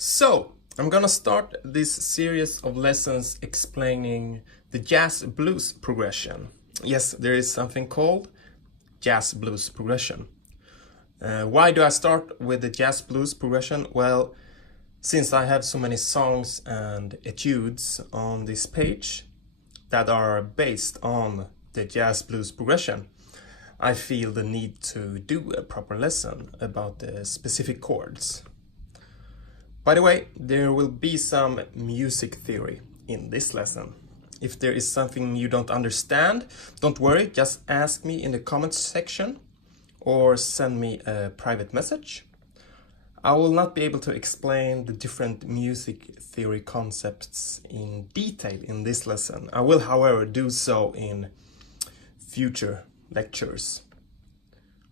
So, I'm gonna start this series of lessons explaining the jazz blues progression. Yes, there is something called jazz blues progression. Why do I start with the jazz blues progression? Well, since I have so many songs and etudes on this page that are based on the jazz blues progression, I feel the need to do a proper lesson about the specific chords. By the way, there will be some music theory in this lesson. If there is something you don't understand, don't worry, just ask me in the comments section or send me a private message. I will not be able to explain the different music theory concepts in detail in this lesson. I will, however, do so in future lectures.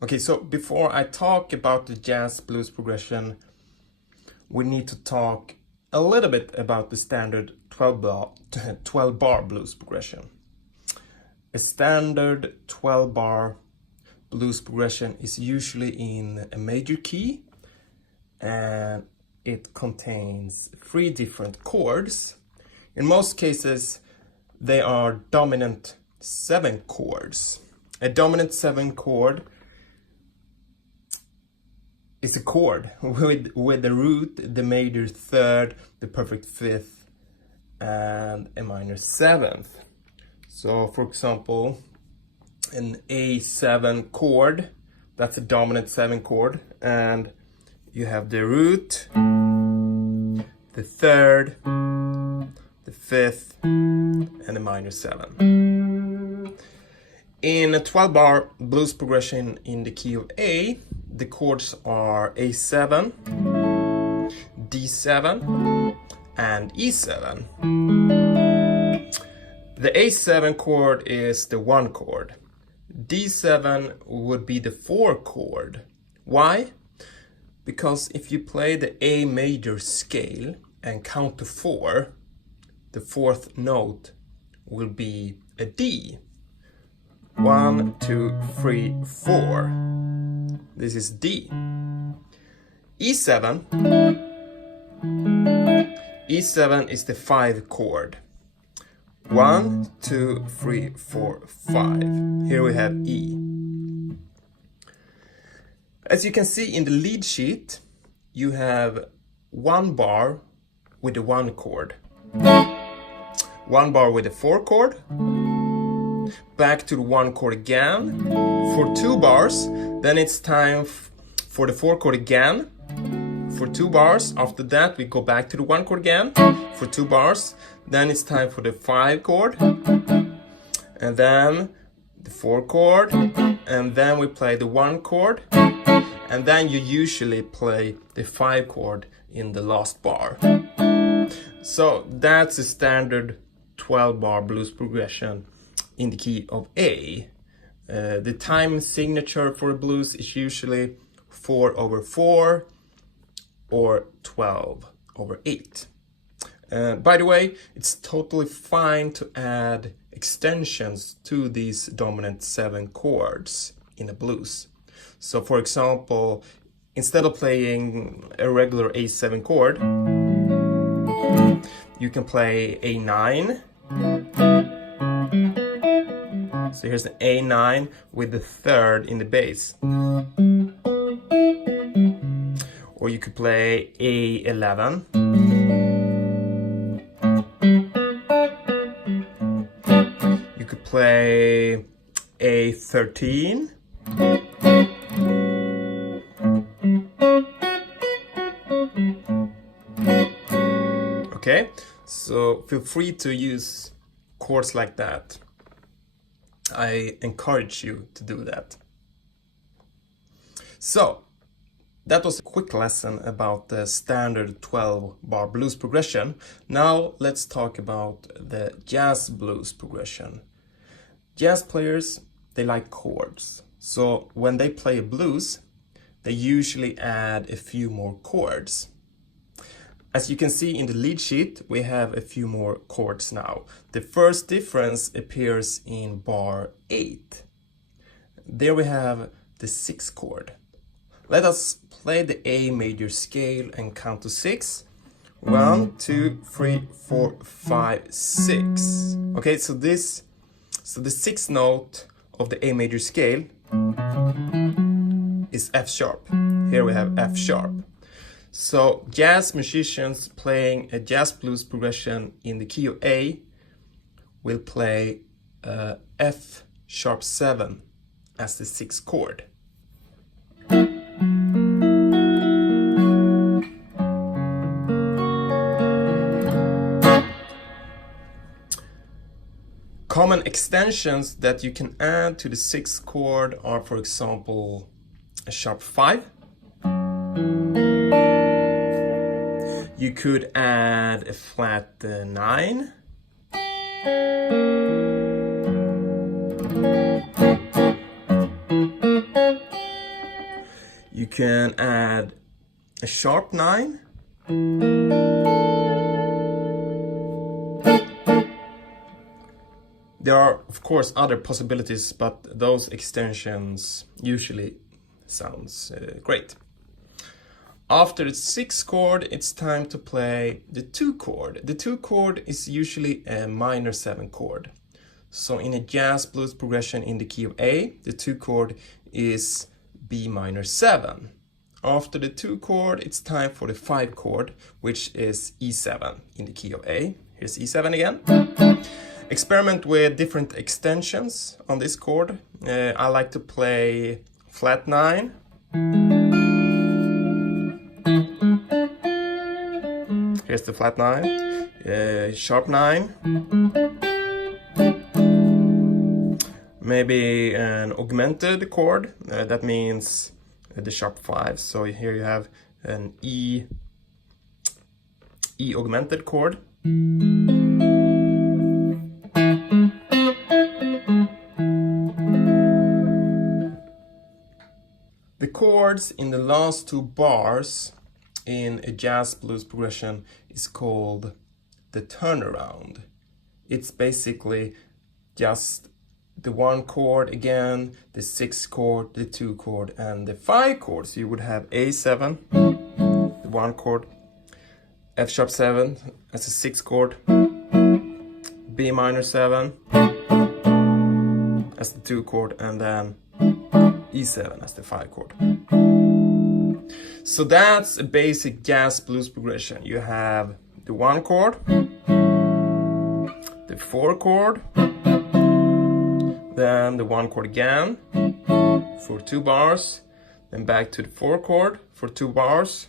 Okay, so before I talk about the jazz blues progression, we need to talk a little bit about the standard 12 bar blues progression. A standard 12 bar blues progression is usually in a major key, and it contains 3 different chords. In most cases, they are dominant 7 chords. A dominant 7 chord is a chord with the root, the major third, the perfect fifth, and a minor seventh. So, for example, an A7 chord, that's a dominant 7 chord, and you have the root, the third, the fifth, and a minor 7. In a 12 bar blues progression in the key of A, the chords are A7, D7, and E7. The A7 chord is the 1 chord. D7 would be the 4 chord. Why? Because if you play the A major scale and count to 4, the 4th note will be a D. 1, 2, 3, 4. This is D. E7. E7 is the 5 chord. 1, 2, 3, 4, 5. Here we have E. As you can see in the lead sheet, you have 1 bar with the 1 chord, 1 bar with the 4 chord, back to the 1 chord again for 2 bars, then it's time for the 4 chord again for 2 bars. After that we go back to the 1 chord again for 2 bars, then it's time for the 5 chord, and then the 4 chord, and then we play the 1 chord, and then you usually play the 5 chord in the last bar. So that's a standard 12 bar blues progression in the key of A. The time signature for a blues is usually 4/4 or 12/8. By the way, it's totally fine to add extensions to these dominant 7 chords in a blues. So for example, instead of playing a regular A7 chord, you can play A9. So here's an A9 with the 3rd in the bass. Or you could play A11. You could play A13. Okay, so feel free to use chords like that. I encourage you to do that. So, that was a quick lesson about the standard 12 bar blues progression. Now let's talk about the jazz blues progression. Jazz players, they like chords. So when they play a blues, they usually add a few more chords. As you can see in the lead sheet, we have a few more chords now. The first difference appears in bar 8. There we have the 6 chord. Let us play the A major scale and count to 6. 1, 2, 3, 4, 5, 6. Okay, so the sixth note of the A major scale is F sharp. Here we have F sharp. So jazz musicians playing a jazz blues progression in the key of A will play F sharp 7 as the sixth chord. Common extensions that you can add to the sixth chord are, for example, a sharp 5. You could add a flat 9. You can add a sharp 9. There are, of course, other possibilities, but those extensions usually sounds great. After the sixth chord, it's time to play the 2 chord. The 2 chord is usually a minor 7 chord. So in a jazz blues progression in the key of A, the 2 chord is B minor 7. After the 2 chord, it's time for the 5 chord, which is E7 in the key of A. Here's E7 again. Experiment with different extensions on this chord. I like to play flat 9. Here's the flat 9. Sharp 9. Maybe an augmented chord. That means the sharp 5. So here you have an E augmented chord. The chords in the last 2 bars in a jazz blues progression is called the turnaround. It's basically just the 1 chord again, the 6th chord, the 2 chord, and the 5 chord. So you would have A7, the 1 chord, F sharp 7 as the 6th chord, B minor 7 as the 2 chord, and then E7 as the 5 chord. So that's a basic jazz blues progression. You have the 1 chord, the 4 chord, then the 1 chord again for 2 bars, then back to the 4 chord for 2 bars,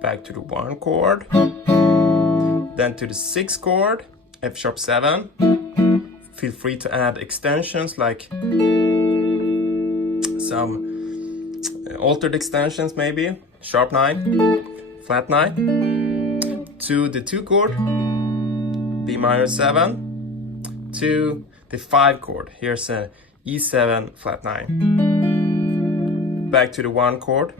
back to the 1 chord, then to the 6th chord, F sharp 7. Feel free to add extensions like some altered extensions, maybe sharp 9, flat 9, to the 2 chord, B minor 7, to the 5 chord. Here's a E7 flat 9. Back to the 1 chord,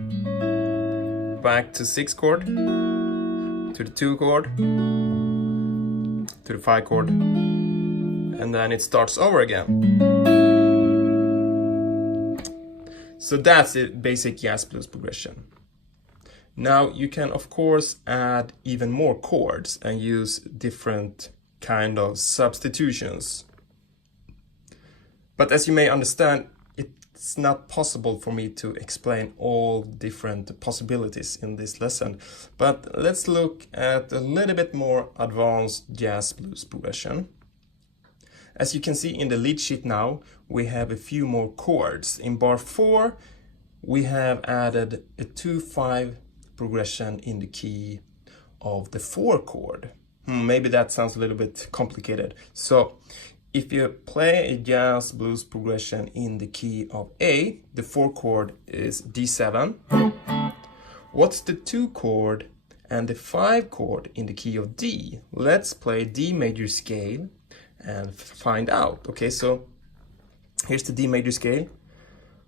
back to 6 chord, to the 2 chord, to the 5 chord, and then it starts over again. So that's the basic jazz blues progression. Now you can of course add even more chords and use different kind of substitutions. But as you may understand, it's not possible for me to explain all different possibilities in this lesson. But let's look at a little bit more advanced jazz blues progression. As you can see in the lead sheet now, we have a few more chords. In bar 4, we have added a 2-5 progression in the key of the 4 chord. Maybe that sounds a little bit complicated. So if you play a jazz blues progression in the key of A, the 4 chord is D7. What's the 2 chord and the 5 chord in the key of D? Let's play D major scale and find out. Okay, so here's the D major scale.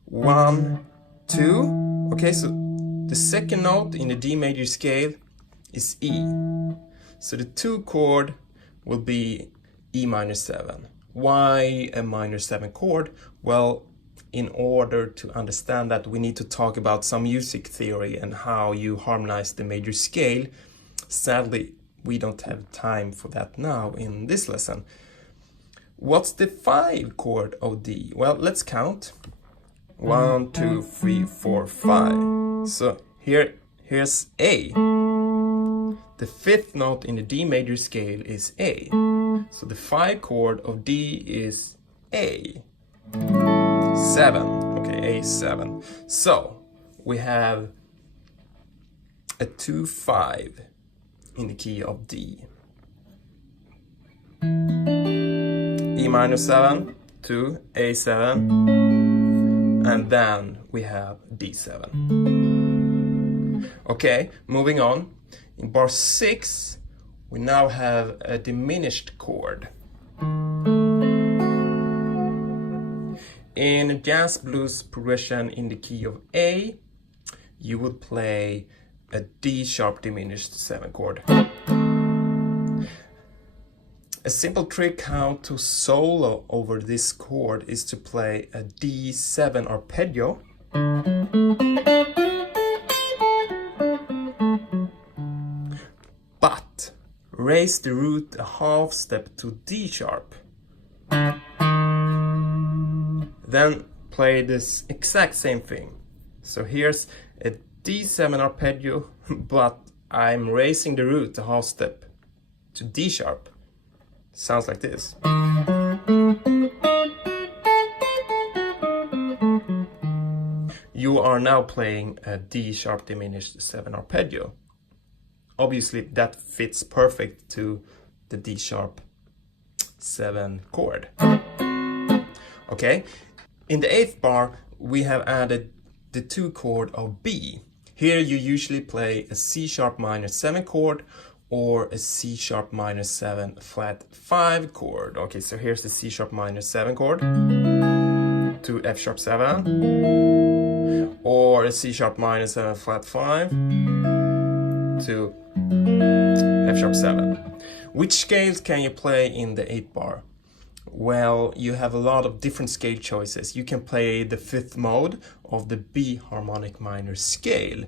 1, 2. Okay, so the second note in the D major scale is E. So the 2 chord will be E minor 7. Why a minor 7 chord? Well, in order to understand that, we need to talk about some music theory and how you harmonize the major scale. Sadly, we don't have time for that now in this lesson. What's the 5 chord of D? Well, let's count. 1, 2, 3, 4, 5. So here's A. The 5th note in the D major scale is A. So the 5 chord of D is A. 7. Okay, A7. So we have a 2, 5 in the key of D. E minor 7, 2, A7, and then we have D7. Okay, moving on. In bar 6, we now have a diminished chord. In a jazz blues progression in the key of A, you would play a D sharp diminished 7 chord. A simple trick how to solo over this chord is to play a D7 arpeggio. But raise the root a half step to D sharp. Then play this exact same thing. So here's a D7 arpeggio, but I'm raising the root a half step to D sharp. Sounds like this. You are now playing a D sharp diminished 7 arpeggio. Obviously that fits perfect to the D sharp 7 chord. Okay, in the 8th bar we have added the 2 chord of B. Here you usually play a C sharp minor 7 chord or a C sharp minor 7 flat 5 chord. Okay, so here's the C sharp minor 7 chord to F sharp 7, or a C sharp minor 7 flat 5 to F sharp 7. Which scales can you play in the 8th bar? Well, you have a lot of different scale choices. You can play the 5th mode of the B harmonic minor scale,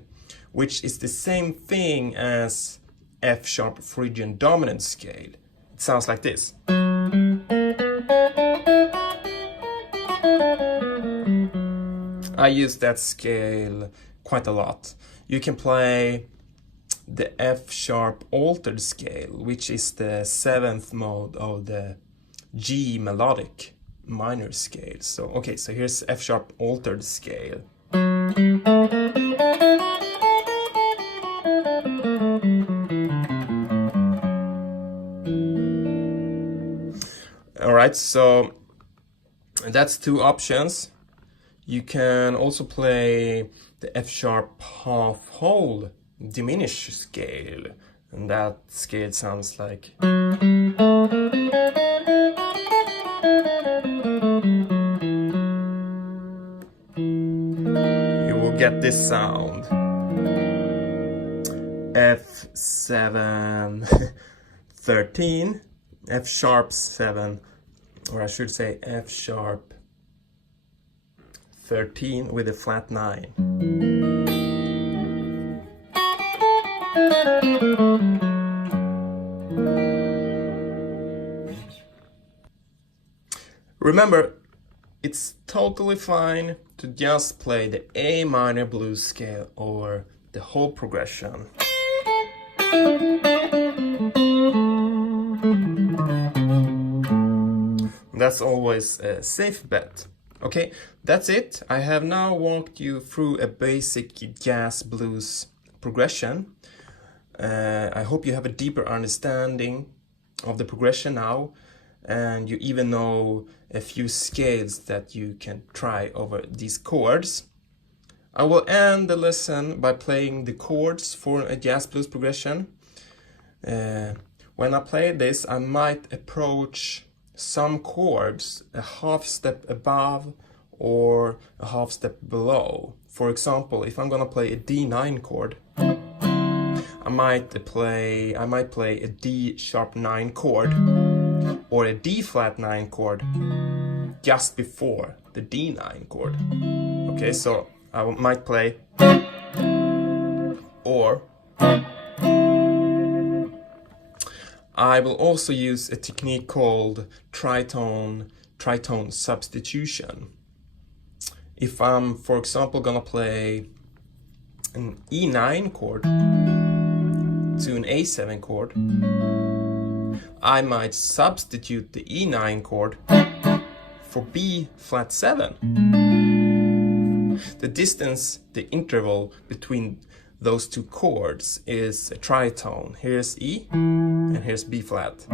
which is the same thing as F sharp Phrygian dominant scale. It sounds like this. I use that scale quite a lot. You can play the F sharp altered scale, which is the 7th mode of the G melodic minor scale. So okay, so here's F sharp altered scale. Alright, so that's 2 options. You can also play the F sharp half whole diminished scale, and that scale sounds like. You will get this sound. F7 13, F sharp 7, or I should say F sharp 13 with a flat 9. Remember, it's totally fine to just play the A minor blues scale or the whole progression. That's always a safe bet. Okay, that's it. I have now walked you through a basic jazz blues progression. I hope you have a deeper understanding of the progression now, and you even know a few scales that you can try over these chords. I will end the lesson by playing the chords for a jazz blues progression. When I play this, I might approach some chords a half step above or a half step below. For example, if I'm gonna play a D9 chord, I might play a D sharp 9 chord or a D flat 9 chord just before the D9 chord. Okay, so I might play, or I will also use a technique called tritone substitution. If I'm, for example, gonna play an E9 chord to an A7 chord, I might substitute the E9 chord for B flat 7. The distance, the interval between those two chords is a tritone. Here's E and here's B flat.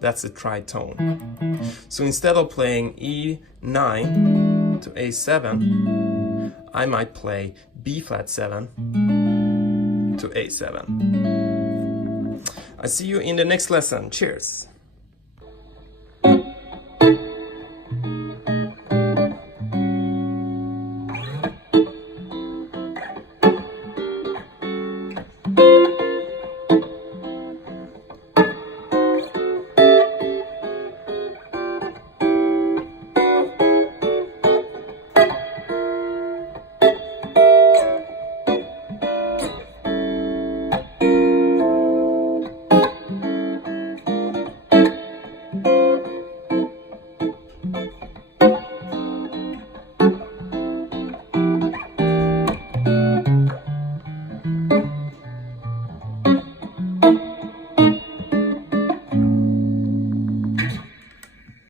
That's a tritone. So instead of playing E9 to A7, I might play B flat 7 to A7. I see you in the next lesson. Cheers!